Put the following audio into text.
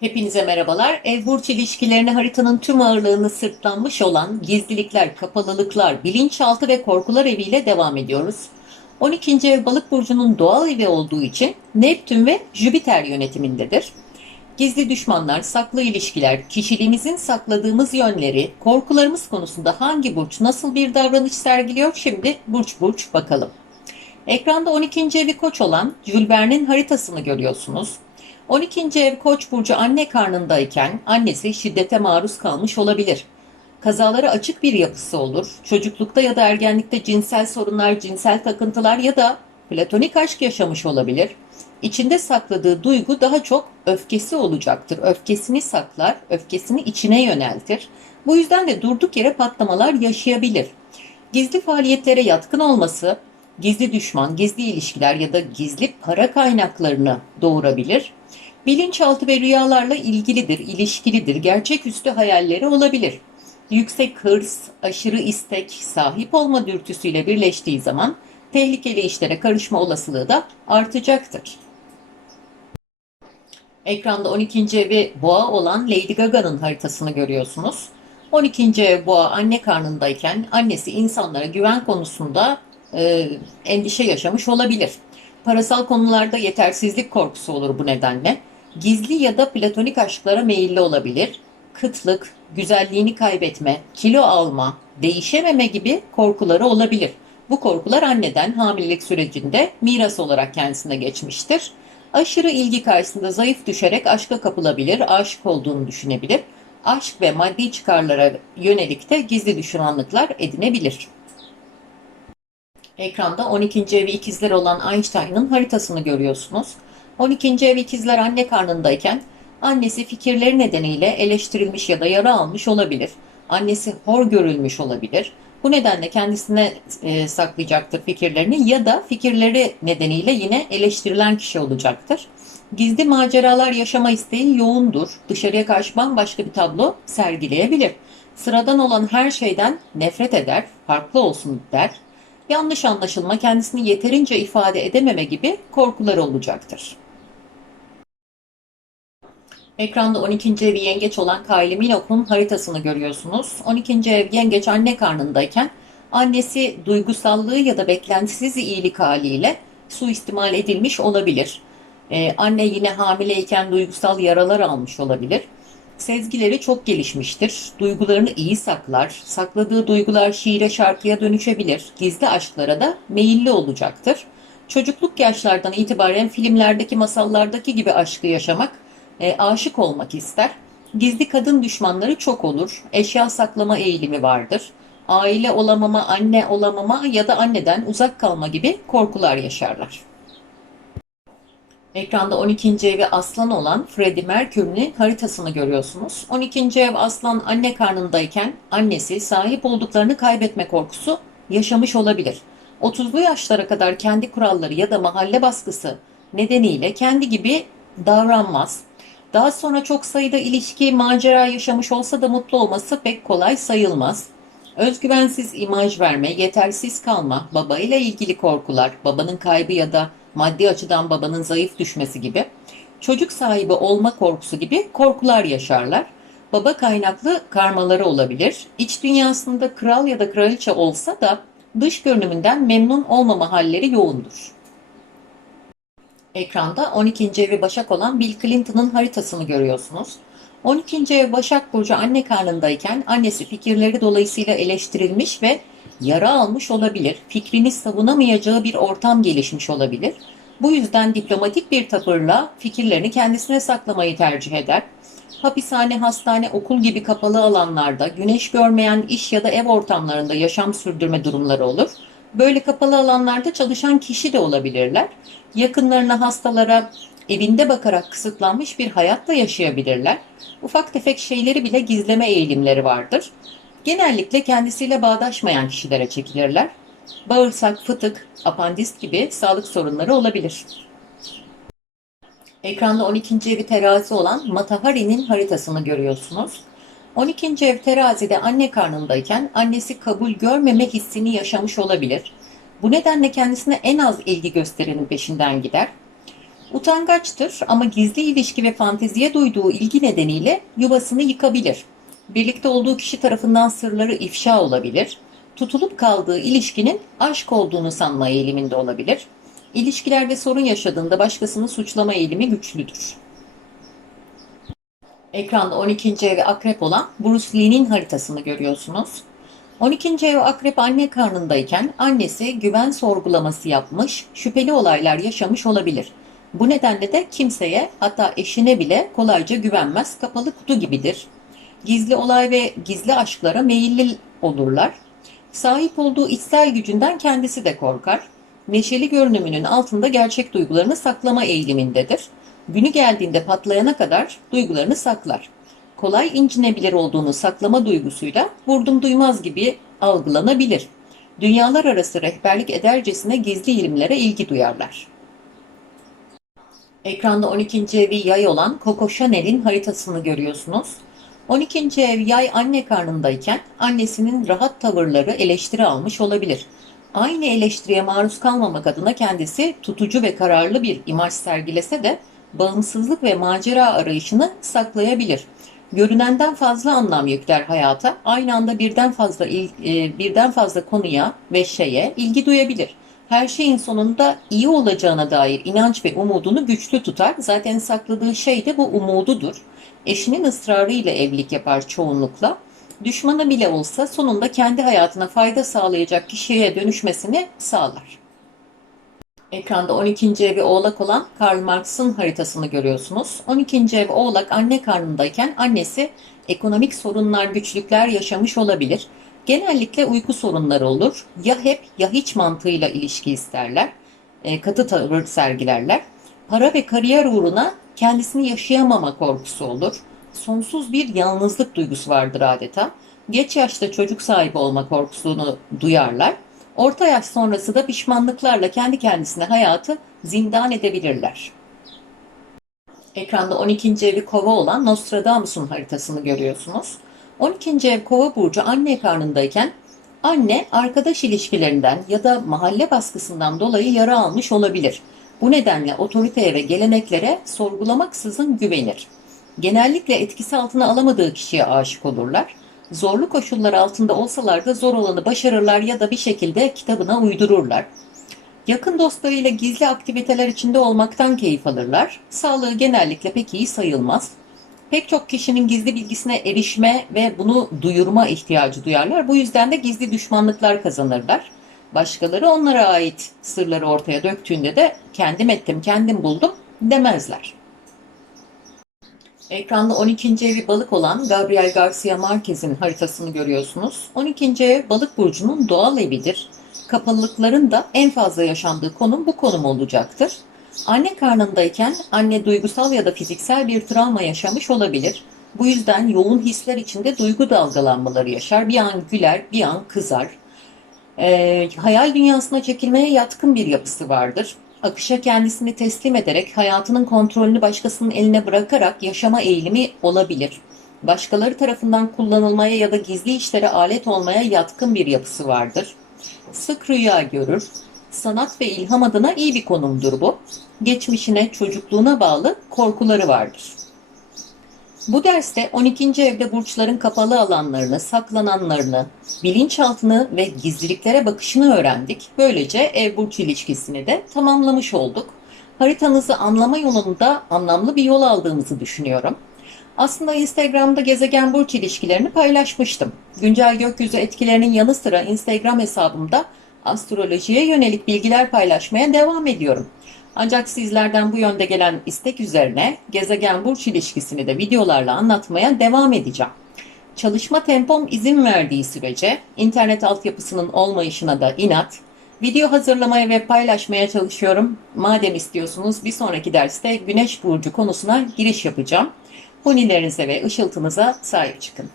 Hepinize merhabalar. Ev burç ilişkilerine haritanın tüm ağırlığını sırtlanmış olan gizlilikler, kapalılıklar, bilinçaltı ve korkular eviyle devam ediyoruz. 12. ev balık burcunun doğal evi olduğu için Neptün ve Jüpiter yönetimindedir. Gizli düşmanlar, saklı ilişkiler, kişiliğimizin sakladığımız yönleri, korkularımız konusunda hangi burç nasıl bir davranış sergiliyor şimdi burç burç bakalım. Ekranda 12. evi koç olan Jules Verne'in haritasını görüyorsunuz. 12. ev koç burcu anne karnındayken annesi şiddete maruz kalmış olabilir. Kazalara açık bir yapısı olur. Çocuklukta ya da ergenlikte cinsel sorunlar, cinsel takıntılar ya da platonik aşk yaşamış olabilir. İçinde sakladığı duygu daha çok öfkesi olacaktır. Öfkesini saklar, öfkesini içine yöneltir. Bu yüzden de durduk yere patlamalar yaşayabilir. Gizli faaliyetlere yatkın olması, gizli düşman, gizli ilişkiler ya da gizli para kaynaklarını doğurabilir. Bilinçaltı ve rüyalarla ilgilidir, ilişkilidir, gerçeküstü hayalleri olabilir. Yüksek hırs, aşırı istek, sahip olma dürtüsüyle birleştiği zaman tehlikeli işlere karışma olasılığı da artacaktır. Ekranda 12. evi boğa olan Lady Gaga'nın haritasını görüyorsunuz. 12. ev boğa anne karnındayken annesi insanlara güven konusunda e, endişe yaşamış olabilir. Parasal konularda yetersizlik korkusu olur bu nedenle. Gizli ya da platonik aşklara meyilli olabilir. Kıtlık, güzelliğini kaybetme, kilo alma, değişememe gibi korkuları olabilir. Bu korkular anneden hamilelik sürecinde miras olarak kendisine geçmiştir. Aşırı ilgi karşısında zayıf düşerek aşka kapılabilir, aşık olduğunu düşünebilir. Aşk ve maddi çıkarlara yönelik de gizli düşmanlıklar edinebilir. Ekranda 12. evi ikizler olan Einstein'ın haritasını görüyorsunuz. 12. ev ikizler anne karnındayken annesi fikirleri nedeniyle eleştirilmiş ya da yara almış olabilir. Annesi hor görülmüş olabilir. Bu nedenle kendisine e, saklayacaktır fikirlerini ya da fikirleri nedeniyle yine eleştirilen kişi olacaktır. Gizli maceralar yaşama isteği yoğundur. Dışarıya karşı bambaşka bir tablo sergileyebilir. Sıradan olan her şeyden nefret eder, farklı olsun der. Yanlış anlaşılma, kendisini yeterince ifade edememe gibi korkuları olacaktır. Ekranda 12. evi yengeç olan Kylie Minogue'un haritasını görüyorsunuz. 12. ev yengeç anne karnındayken annesi duygusallığı ya da beklentisiz iyilik haliyle suistimal edilmiş olabilir. Ee, anne yine hamileyken duygusal yaralar almış olabilir. Sezgileri çok gelişmiştir. Duygularını iyi saklar. Sakladığı duygular şiire şarkıya dönüşebilir. Gizli aşklara da meyilli olacaktır. Çocukluk yaşlardan itibaren filmlerdeki masallardaki gibi aşkı yaşamak e, aşık olmak ister. Gizli kadın düşmanları çok olur. Eşya saklama eğilimi vardır. Aile olamama, anne olamama ya da anneden uzak kalma gibi korkular yaşarlar. Ekranda 12. evi aslan olan Freddie Mercury'nin haritasını görüyorsunuz. 12. ev aslan anne karnındayken annesi sahip olduklarını kaybetme korkusu yaşamış olabilir. 30'lu yaşlara kadar kendi kuralları ya da mahalle baskısı nedeniyle kendi gibi davranmaz. Daha sonra çok sayıda ilişki, macera yaşamış olsa da mutlu olması pek kolay sayılmaz. Özgüvensiz imaj verme, yetersiz kalma, babayla ilgili korkular, babanın kaybı ya da maddi açıdan babanın zayıf düşmesi gibi, çocuk sahibi olma korkusu gibi korkular yaşarlar. Baba kaynaklı karmaları olabilir. İç dünyasında kral ya da kraliçe olsa da dış görünümünden memnun olmama halleri yoğundur. Ekranda 12. evi Başak olan Bill Clinton'ın haritasını görüyorsunuz. 12. ev Başak Burcu anne karnındayken annesi fikirleri dolayısıyla eleştirilmiş ve yara almış olabilir. Fikrini savunamayacağı bir ortam gelişmiş olabilir. Bu yüzden diplomatik bir tavırla fikirlerini kendisine saklamayı tercih eder. Hapishane, hastane, okul gibi kapalı alanlarda güneş görmeyen iş ya da ev ortamlarında yaşam sürdürme durumları olur. Böyle kapalı alanlarda çalışan kişi de olabilirler. Yakınlarına, hastalara evinde bakarak kısıtlanmış bir hayatla yaşayabilirler. Ufak tefek şeyleri bile gizleme eğilimleri vardır. Genellikle kendisiyle bağdaşmayan kişilere çekilirler. Bağırsak, fıtık, apandist gibi sağlık sorunları olabilir. Ekranda 12. evi terazi olan Matahari'nin haritasını görüyorsunuz. 12. ev terazide anne karnındayken annesi kabul görmeme hissini yaşamış olabilir. Bu nedenle kendisine en az ilgi gösterenin peşinden gider. Utangaçtır ama gizli ilişki ve fanteziye duyduğu ilgi nedeniyle yuvasını yıkabilir. Birlikte olduğu kişi tarafından sırları ifşa olabilir. Tutulup kaldığı ilişkinin aşk olduğunu sanma eğiliminde olabilir. İlişkilerde sorun yaşadığında başkasını suçlama eğilimi güçlüdür. Ekranda 12. evi akrep olan Bruce Lee'nin haritasını görüyorsunuz. 12. ev akrep anne karnındayken annesi güven sorgulaması yapmış, şüpheli olaylar yaşamış olabilir. Bu nedenle de kimseye hatta eşine bile kolayca güvenmez, kapalı kutu gibidir. Gizli olay ve gizli aşklara meyilli olurlar. Sahip olduğu içsel gücünden kendisi de korkar. Neşeli görünümünün altında gerçek duygularını saklama eğilimindedir. Günü geldiğinde patlayana kadar duygularını saklar. Kolay incinebilir olduğunu saklama duygusuyla vurdum duymaz gibi algılanabilir. Dünyalar arası rehberlik edercesine gizli ilimlere ilgi duyarlar. Ekranda 12. evi yay olan Coco Chanel'in haritasını görüyorsunuz. 12. ev yay anne karnındayken annesinin rahat tavırları eleştiri almış olabilir. Aynı eleştiriye maruz kalmamak adına kendisi tutucu ve kararlı bir imaj sergilese de bağımsızlık ve macera arayışını saklayabilir. Görünenden fazla anlam yükler hayata. Aynı anda birden fazla il, e, birden fazla konuya ve şeye ilgi duyabilir. Her şeyin sonunda iyi olacağına dair inanç ve umudunu güçlü tutar. Zaten sakladığı şey de bu umududur. Eşinin ısrarıyla evlilik yapar çoğunlukla. Düşmanı bile olsa sonunda kendi hayatına fayda sağlayacak kişiye dönüşmesini sağlar. Ekranda 12. evi oğlak olan Karl Marx'ın haritasını görüyorsunuz. 12. ev oğlak anne karnındayken annesi ekonomik sorunlar, güçlükler yaşamış olabilir. Genellikle uyku sorunları olur. Ya hep ya hiç mantığıyla ilişki isterler. E, katı tavır sergilerler. Para ve kariyer uğruna kendisini yaşayamama korkusu olur. Sonsuz bir yalnızlık duygusu vardır adeta. Geç yaşta çocuk sahibi olma korkusunu duyarlar. Orta yaş sonrası da pişmanlıklarla kendi kendisine hayatı zindan edebilirler. Ekranda 12. evi kova olan Nostradamus'un haritasını görüyorsunuz. 12. ev kova burcu anne karnındayken anne arkadaş ilişkilerinden ya da mahalle baskısından dolayı yara almış olabilir. Bu nedenle otoriteye ve geleneklere sorgulamaksızın güvenir. Genellikle etkisi altına alamadığı kişiye aşık olurlar. Zorlu koşullar altında olsalar da zor olanı başarırlar ya da bir şekilde kitabına uydururlar. Yakın dostlarıyla gizli aktiviteler içinde olmaktan keyif alırlar. Sağlığı genellikle pek iyi sayılmaz. Pek çok kişinin gizli bilgisine erişme ve bunu duyurma ihtiyacı duyarlar. Bu yüzden de gizli düşmanlıklar kazanırlar. Başkaları onlara ait sırları ortaya döktüğünde de kendim ettim, kendim buldum demezler. Ekranda 12. evi balık olan Gabriel Garcia Marquez'in haritasını görüyorsunuz. 12. ev balık burcunun doğal evidir. Kapalılıkların da en fazla yaşandığı konum bu konum olacaktır. Anne karnındayken anne duygusal ya da fiziksel bir travma yaşamış olabilir. Bu yüzden yoğun hisler içinde duygu dalgalanmaları yaşar. Bir an güler, bir an kızar. Ee, hayal dünyasına çekilmeye yatkın bir yapısı vardır akışa kendisini teslim ederek hayatının kontrolünü başkasının eline bırakarak yaşama eğilimi olabilir. Başkaları tarafından kullanılmaya ya da gizli işlere alet olmaya yatkın bir yapısı vardır. Sık rüya görür. Sanat ve ilham adına iyi bir konumdur bu. Geçmişine, çocukluğuna bağlı korkuları vardır. Bu derste 12. evde burçların kapalı alanlarını, saklananlarını, bilinçaltını ve gizliliklere bakışını öğrendik. Böylece ev burç ilişkisini de tamamlamış olduk. Haritanızı anlama yolunda anlamlı bir yol aldığımızı düşünüyorum. Aslında Instagram'da gezegen burç ilişkilerini paylaşmıştım. Güncel gökyüzü etkilerinin yanı sıra Instagram hesabımda astrolojiye yönelik bilgiler paylaşmaya devam ediyorum. Ancak sizlerden bu yönde gelen istek üzerine gezegen burç ilişkisini de videolarla anlatmaya devam edeceğim. Çalışma tempom izin verdiği sürece internet altyapısının olmayışına da inat, video hazırlamaya ve paylaşmaya çalışıyorum. Madem istiyorsunuz bir sonraki derste güneş burcu konusuna giriş yapacağım. Hunilerinize ve ışıltınıza sahip çıkın.